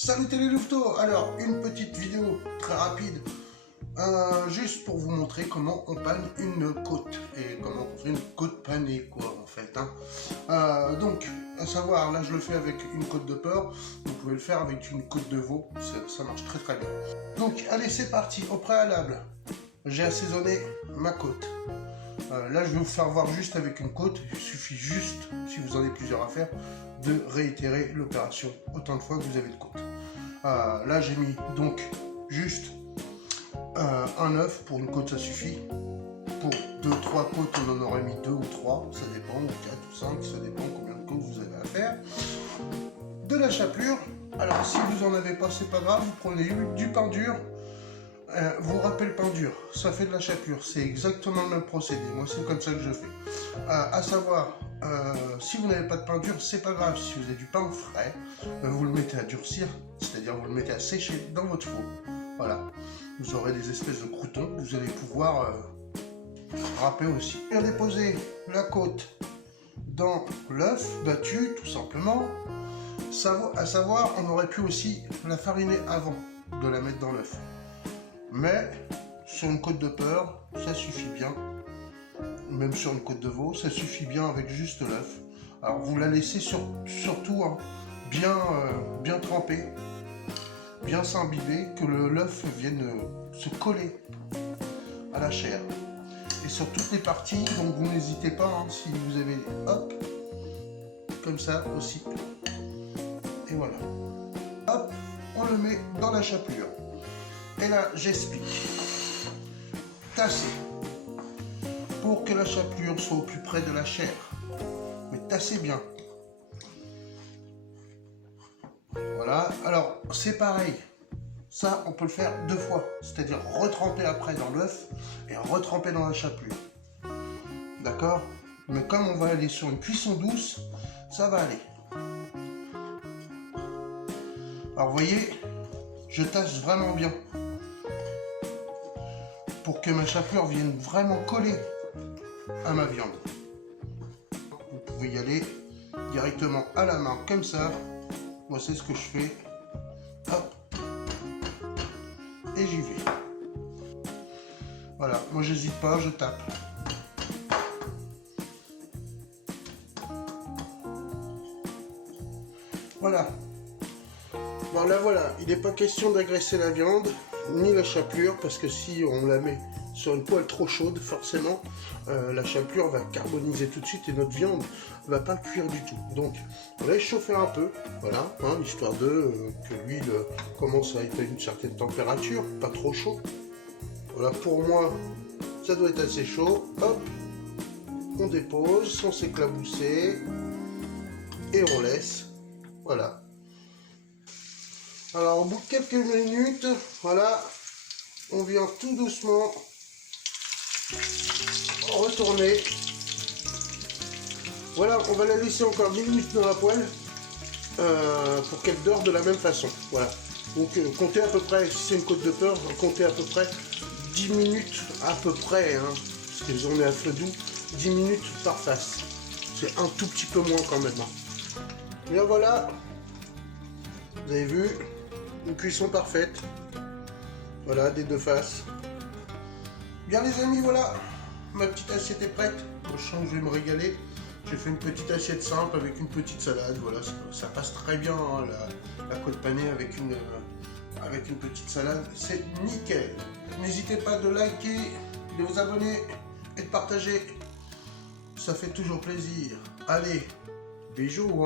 Salut les louveteaux. Alors, une petite vidéo très rapide, juste pour vous montrer comment on panne une côte et comment on fait une côte panée, quoi, en fait. Donc, à savoir, là je le fais avec une côte de porc, vous pouvez le faire avec une côte de veau, ça marche très très bien. Donc, allez, c'est parti. Au préalable, j'ai assaisonné ma côte. Là, je vais vous faire voir juste avec une côte. Il suffit juste, si vous en avez plusieurs à faire, de réitérer l'opération autant de fois que vous avez de côte. Là, j'ai mis donc juste un œuf. Pour une côte, ça suffit. Pour 2-3 côtes, on en aurait mis 2 ou 3, ça dépend, ou 4 ou 5, ça dépend combien de côtes vous avez à faire. De la chapelure. Alors, si vous en avez pas, c'est pas grave, vous prenez du pain dur. Vous râpez le pain dur, ça fait de la chapelure, c'est exactement le même procédé, moi c'est comme ça que je fais. À savoir, si vous n'avez pas de pain dur, c'est pas grave, si vous avez du pain frais, vous le mettez à durcir, c'est-à-dire vous le mettez à sécher dans votre four. Voilà, vous aurez des espèces de croûtons que vous allez pouvoir râper aussi. Et déposer la côte dans l'œuf battu, tout simplement. À savoir, on aurait pu aussi la fariner avant de la mettre dans l'œuf. Mais sur une côte de porc, ça suffit bien. Même sur une côte de veau, ça suffit bien avec juste l'œuf. Alors vous la laissez surtout bien trempée, bien s'imbiber, que l'œuf vienne se coller à la chair. Et sur toutes les parties, donc vous n'hésitez pas, si vous avez, hop, comme ça aussi. Et voilà. Hop, on le met dans la chapelure. Et là, j'explique. Tasser. Pour que la chapelure soit au plus près de la chair. Mais tassez bien. Voilà. Alors, c'est pareil. Ça, on peut le faire 2 fois. C'est-à-dire retremper après dans l'œuf et retremper dans la chapelure. D'accord? Mais comme on va aller sur une cuisson douce, ça va aller. Alors, vous voyez, je tasse vraiment bien. Pour que ma chapelure vienne vraiment coller à ma viande. Vous pouvez y aller directement à la main, comme ça. Moi, c'est ce que je fais. Hop. Et j'y vais. Voilà, moi, j'hésite pas, je tape. Voilà. Bon, là, voilà, il n'est pas question d'agresser la viande, ni la chapelure, parce que si on la met sur une poêle trop chaude, forcément, la chapelure va carboniser tout de suite et notre viande va pas cuire du tout. Donc, on va chauffer un peu, voilà, histoire que l'huile commence à être à une certaine température, pas trop chaud. Voilà, pour moi, ça doit être assez chaud. Hop, on dépose sans s'éclabousser et on laisse, voilà. Alors, au bout de quelques minutes, voilà, on vient tout doucement retourner. Voilà, on va la laisser encore 10 minutes dans la poêle pour qu'elle dore de la même façon. Voilà. Donc, comptez à peu près, si c'est une côte de porc, comptez à peu près 10 minutes à peu près, parce que on est à feu doux, 10 minutes par face. C'est un tout petit peu moins quand même. Bien voilà, vous avez vu, une cuisson parfaite. Voilà, des 2 faces. Bien les amis, voilà, ma petite assiette est prête. Je sens que je vais me régaler. J'ai fait une petite assiette simple avec une petite salade. Voilà, ça passe très bien, la côte panée avec une petite salade. C'est nickel. N'hésitez pas de liker, de vous abonner et de partager. Ça fait toujours plaisir. Allez, bisous,